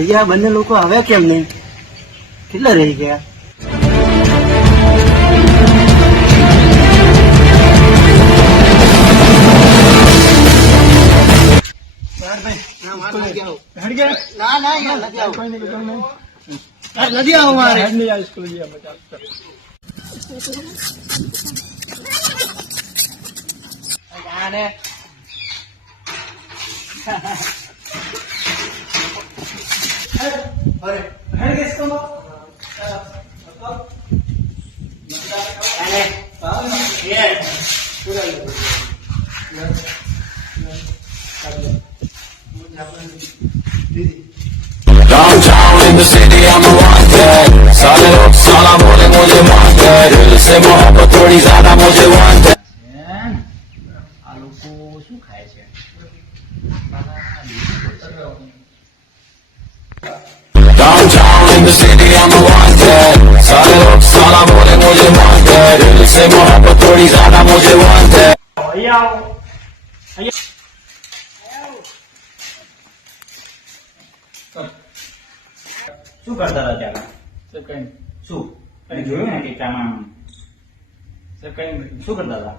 અહીંયા બંને લોકો હવે કેમ નહીં? કેટલા રહી ગયા? નથી આવો મારે Downtown in the city, I'm a wanted. साले लोग साला बोले मुझे wanted. दिल से मोहब्बत थोड़ी ज्यादा मुझे wanted. આ લોકો શું ખાય છે? Downtown in the city, I'm a wanted. साले लोग साला बोले मुझे wanted. दिल से मोहब्बत थोड़ी ज्यादा मुझे wanted. અહીંયા આવો. શું કરતા હતા ત્યારે? શું તમે જોયું ને કે આમાં શું કરતા હતા?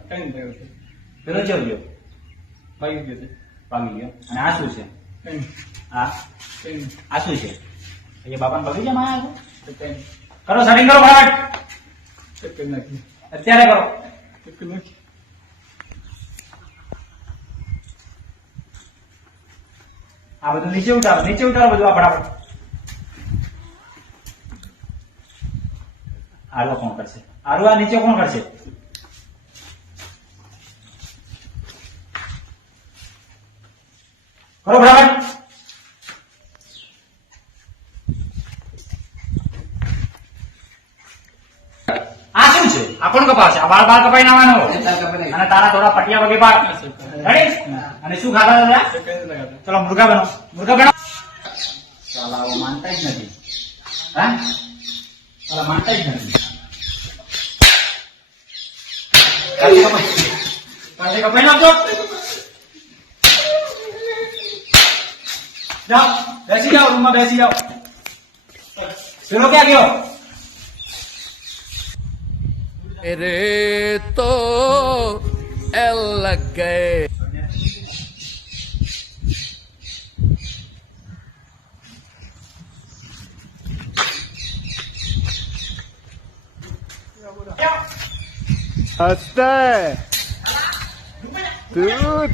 પેલો ચેવ ગયો, ભાગી ગયો. અને આ શું છે? આ શું છે? એ બાપાને બગીચામાં આવ્યા છો? કરો સેટિંગ કરો ફટાફટ. અત્યારે કરો. આ બધું નીચે ઉતારો બધું આ ફટાફટ. આરવા કોણ કરશે? આરવા નીચે કોણ કરશે? કરો ફટાફટ. આ શું છે? આ કોણ કપાવશે? આ બાળ કપાઈ નાવાનો અને તારા થોડા પટિયા વગે પાડ. રેડી? અને શું ખાતા હતા? ચલો મુર્ગા બનો. ચાલો આવો માનતા જ નથી. હા ચાલો માનતા જ નથી. કપાઈ નાખજો. જાઓ બેસી જાઓ, રૂમમાં બેસી જાઓ. પેલો ક્યાં ગયો? मेरे तो एल लग गए. हंसता है तू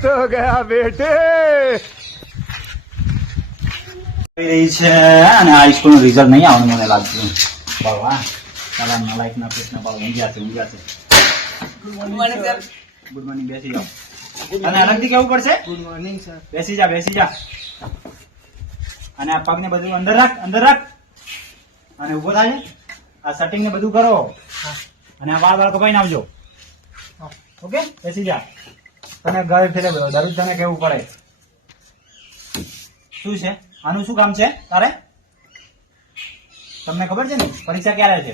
तो गया बेटे. રહી છે અને આ સ્કૂલ નું રિઝલ્ટ નહીં આવવાનું મને લાગતું. ભગવાન ચાલા નલાયક ના પ્રશ્ન પર ઊંઘ્યા છે. Good morning. બેસી જાઓ. અને અલગથી કેવું પડશે? Good morning sir. બેસી જા. અને આ પગ ને બધું અંદર રાખ અને ઉભો થાય. આ સેટિંગ ને બધું કરો અને આ વાળ કપાઈ નાખજો. ઓકે બેસી જા. તને ઘરે ફેરે દરરોજ તને કેવું પડે. શું છે આનું? શું કામ છે તારે? તમને ખબર છે ને પરીક્ષા ક્યારે છે?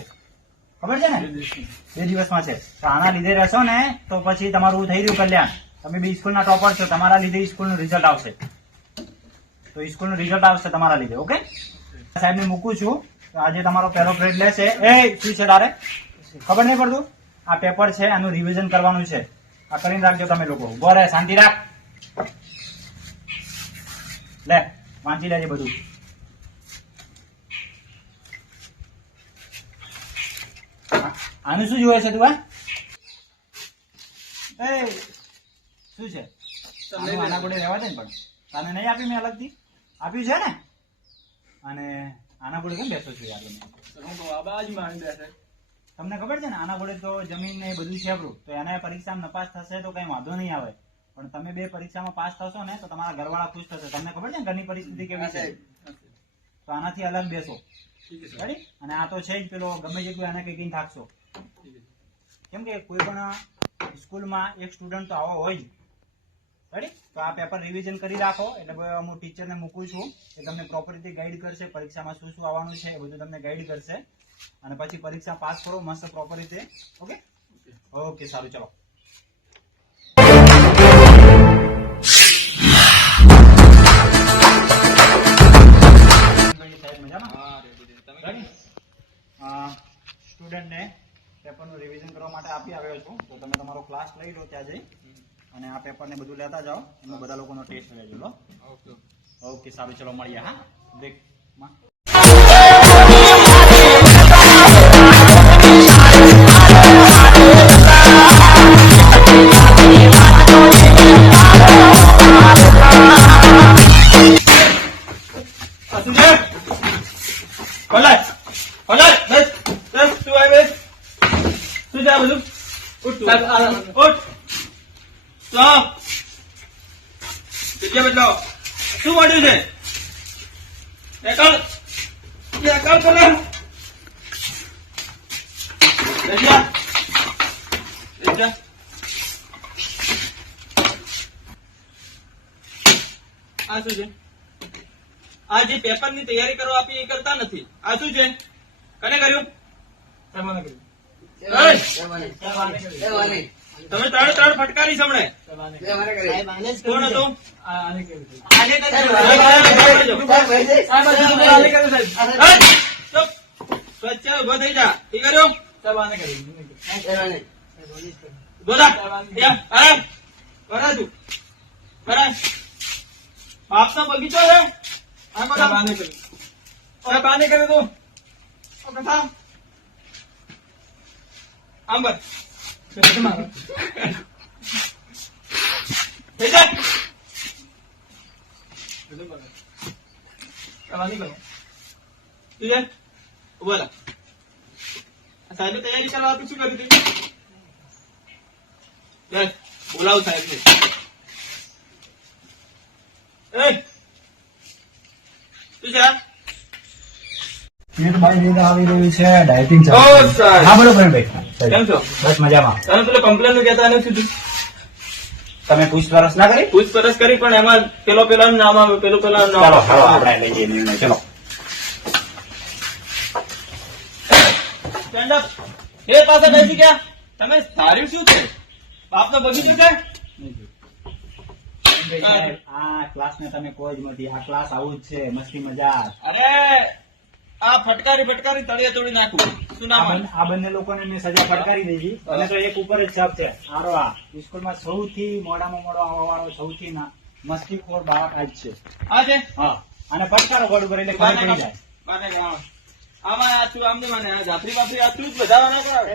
ખબર છે ને? 2 દિવસમાં છે. તો આના લીધે રહેશો ને તો પછી તમારું થઈ રહ્યું કલ્યાણ. તમે બી સ્કૂલના ટોપર છો, તમારા લીધે સ્કૂલનું રિઝલ્ટ આવશે. તો સ્કૂલનું રિઝલ્ટ આવશે તમારા લીધે. ઓકે સાહેબને મૂકું છું. તો આજે તમારો પહેલો પિરિયડ લેશે. શું છે તારે? ખબર નહીં પડતું? આ પેપર છે, આનું રિવિઝન કરવાનું છે. આ કરીને રાખજો તમે લોકો. ઉભો રહે, શાંતિ રાખ. લે વાંચી લેજે બધું. આનું શું જોયે છે તું? શું છે? આના જોડે રહેવા દે ને. પણ તને નહીં આપ્યું મેં અલગથી? આપ્યું છે ને? અને આના જોડે કેમ બેસો છો? તમને ખબર છે ને આના જોડે તો જમીન ને બધું છે આપણું. તો એને પરીક્ષામાં નપાસ થશે તો કઈ વાંધો નહીં આવે. પણ તમે 2 પરીક્ષામાં પાસ થશો ને તો તમારા ઘરવાળા ખુશ થશે. તમને ખબર છે ને ઘરની પરિસ્થિતિ કેવી છે? તો આનાથી અલગ બેસો. રેડી? અને આ તો છે જ પેલો ગમે જેટલું એને કઈ થાકશો. કેમ કે કોઈ પણ સ્કૂલમાં એક સ્ટુડન્ટ તો આવો હોય જ. રેડી? તો આ પેપર રિવિઝન કરી રાખો. એટલે હું ટીચરને મૂકું છું એ તમને પ્રોપર રીતે ગાઈડ કરશે. પરીક્ષામાં શું શું આવવાનું છે એ બધું તમને ગાઈડ કરશે. અને પછી પરીક્ષા પાસ કરો મસ્ત પ્રોપર રીતે. ઓકે સારું ચલો. સાહેબ મજામાં? Ready? સ્ટુડન્ટને પેપરનું રિવિઝન કરવા માટે આપી આવ્યો છું, તો તમે તમારો ક્લાસ લઈ લો ત્યાં જઈ અને આ પેપરને બધું લેતા જાઓ, એમાં બધા લોકોનો ટેસ્ટ લેજો. લો ઓકે, સારું, ચલો મળીએ. હા, બ્રેક માં શું મળ્યું છે? આ શું છે? આ જે પેપર ની તૈયારી કરવા આપી એ કરતા નથી. આ શું છે? કને કર્યું? તમે ત્રણ ફટકારી સમણે કોણ હતું? સ્વચ્છ ઉભો થઈ જા. ઈ કર્યો? બોલા કરાજુ કરાય. બાપનો બગીચો છે. બાને કર્યું તું આમ બસ બોલા. સાહેબ તૈયારી કરવા આપી શું કર્યું તું? બોલાવ સાહેબ ને. શું છે? આવી રહ્યું છે, ડાયટિંગ ઓ સાહેબ. હા બરોબર ભાઈ, કેમ છો? બસ મજામાં. તમે પેલો કમ્પ્લેન નું કહેતા નથી સીધું. તમે પૂછપરછ ના કરી? પૂછપરછ કરી પણ એમાં પેલા નામ આવે, પેલા નામ ચાલો ચાલો આવે. આપણે લઈ જઈએ નિર્ણય. ચલો સ્ટેન્ડ અપ. એ પાસે બેસી ગયા. તમે ધાર્યું શું છે? બાપનો બગીચો છે? સાહેબ, આ ક્લાસ ને તમે કોઈ જ નથી. આ ક્લાસ આવું જ છે, મસ્તી મજાક. અરે આ ફટકારી તળિયે તોડી નાખું. શું નામ આવે? આ બંને લોકોને મેં સજા ફટકારી દીધી અને તો એક ઉપર જ છાપ છે. આરો આ સ્કૂલમાં સૌથી મોડામાં મોડો આવવા વાળો સૌથી મસ્તીખોર બાળક આ જ છે. આ છે? હા, અને ફટકારો ગોળ ઉપર એટલે ખબર પડી જાય. બાને આવો. આમાં આ છું આમને મને આ જાફરી બાફરી આ છું જ બધા ના કરાવે.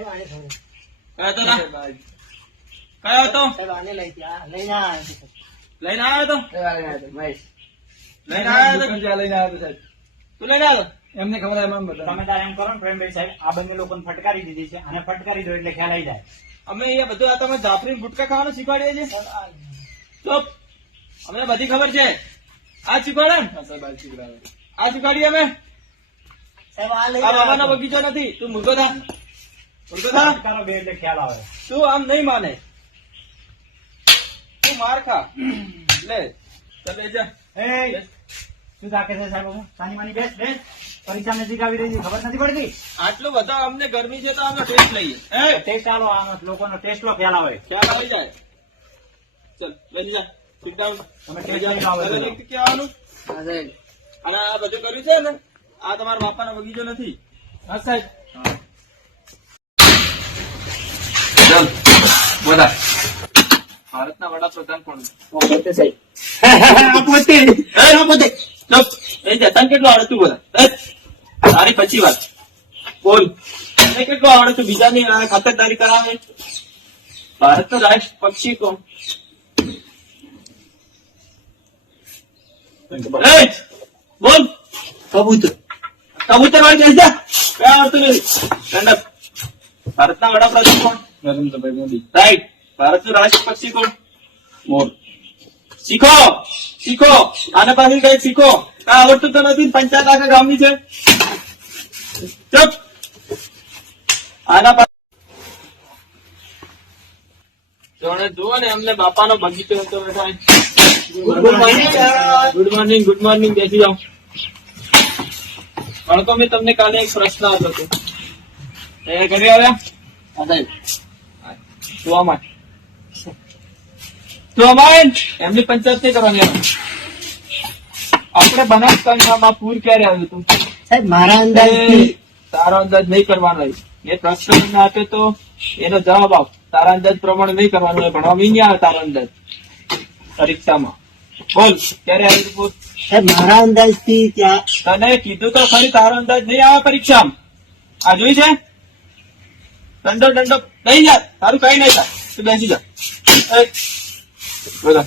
કયો તો ના? કયો હતો? લઈને આવ્યો તો? લઈને આવ્યો તો? તું લઈને આવ્યો? એમને ખબર તમે તારે એમ કરો ને પ્રેમભાઈ સાહેબ, આ બંને લોકોને ફટકારી દીધી છે અને ફટકારી દો એટલે ખ્યાલ આવી જાય. અમે અહીંયા બધું આ તમે જાફરી ગુટકા ખાવાનું શીખવાડીએ છીએ. ચૂપ. અમને બધી ખબર છે. આ શીખવાડે ને? આ શીખવાડીએ અમે. આ બાબાનો બગીચો નથી. તું મૂર્ખો થા. ફટકારો બે એટલે ખ્યાલ આવે. તું આમ નહીં માને. તું માર ખા. લે ચાલ જા. એ શું તાકે છે સાહેબ? સાની માની બેસ બેસ. પરીક્ષા નજીક આવી રહી છે, ખબર નથી પડતી? આટલું બધા અમને ગરમી છે તો અમે ટેસ્ટ લઈએ. ટેસ્ટ ચાલો, આ લોકોનો ટેસ્ટ લો, ખ્યાલ આવે. ખ્યાલ આવી જાય. ચલ બેસી જા. sit down. તમે ટેસ્ટ લઈને આવો. હવે એક કહેવાનું. અને આ બધું કર્યું છે ને, આ તમારા બાપાનો બગીચો નથી. હા સાહેબ. બોલા. ભારતના વડાપ્રધાન કોણ? પોતે સાહેબ. જતન કેટલું આવડે તું બોલા? તારી પછી વાત બોલ. તને કેટલું આવડે તું બીજાની ખાતરદારી કરાવે? ભારત નો રાષ્ટ્ર પક્ષી કોણ? બોલ. કબૂતર. કબૂતર વાળી જઈ જા. કઈ આવડતું નથી. stand up. ભારતના વડાપ્રધાન કોણ? નરેન્દ્રભાઈ મોદી. રાઈટ. ભારતનું રાષ્ટ્ર પક્ષી કોણ? મોર. શીખો શીખો. આને પાછી કઈ શીખો. કઈ આવડતું તો નથી. પંચાયત આખા ગામની છે. ચુપ. આના જુઓ ને એમને બાપાનો બગીચો હતો. Good morning good morning. બેસી જાઓ. બાળકો મેં તમને કાલે એક પ્રશ્ન આપ્યો હતો. એ ઘરે આવ્યા? એમની પંચાયત નહીં કરવાની. આપણે બનાસકાંઠામાં પૂર ક્યારે આવ્યું હતું? સાહેબ મારા અંદાજથી તારો અંદાજ નહીં કરવાનો હોય. એ પ્રશ્ન તમને આપે તો એનો જવાબ આપ. તારા અંદાજ પ્રમાણે નહીં કરવાનો હોય. ભણવામાં નહીં આવે તારો અંદાજ પરીક્ષામાં. બોલ ક્યારે આવી રિપોર્ટ? સાહેબ મારા અંદાજથી ત્યાં તને કીધું તો ખરી તારો અંદાજ નહીં આવે પરીક્ષામાં. આ જોઈ છે દંડો દંડો નહીં જા. તારું કઈ નહીં થાય. તું બેસી જા. એ, બોલો.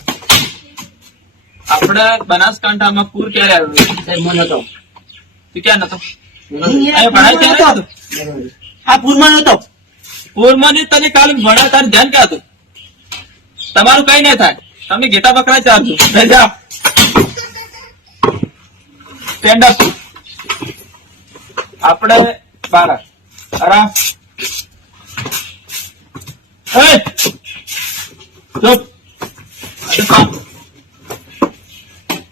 આપણે બનાસકાંઠામાં પૂર ક્યારે આવ્યું? સાહેબ મને તો તું ક્યાં નતો? અહીંયા ભણાય ક્યારે હતું? આ પૂરમાં નતો. પૂરમાં ની તને કાલે ભણા તારું ધ્યાન ક્યાં હતું? તમારું કઈ નહીં થાય. તમે ઘેટા બકરા ચાલજો. જા સ્ટેન્ડ અપ. આપણે બારા આરામ. એ ચૂપ.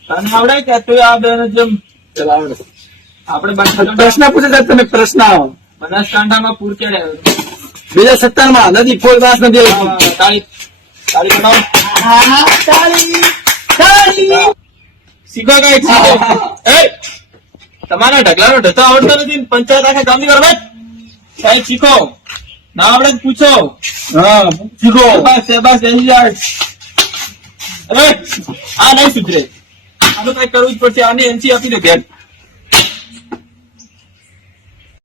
તને આવડે કે તું આ બેન જેમ ચાલ આવડે? આપણે પ્રશ્ન પૂછે છે તને પ્રશ્ન આવો. બનાસકાંઠામાં પૂર ક્યારે આવ્યું? 2017 માં નદી ફોલ બાસ નદી આવી. તાળી તાળી બનાવો. શીખો કઈ શીખો. એ તમારા ઢગલાનો ઢચો આવડતો નથી. પંચાયત આખા ગામની કરવા સાહેબ શીખો. ના આવડે તો પૂછો. હા શીખો. બસ બેસી જાય. આ નહીં સુધરે. આનું કઈ કરવું જ પડશે. આની એનસી આપી દે ભેટ.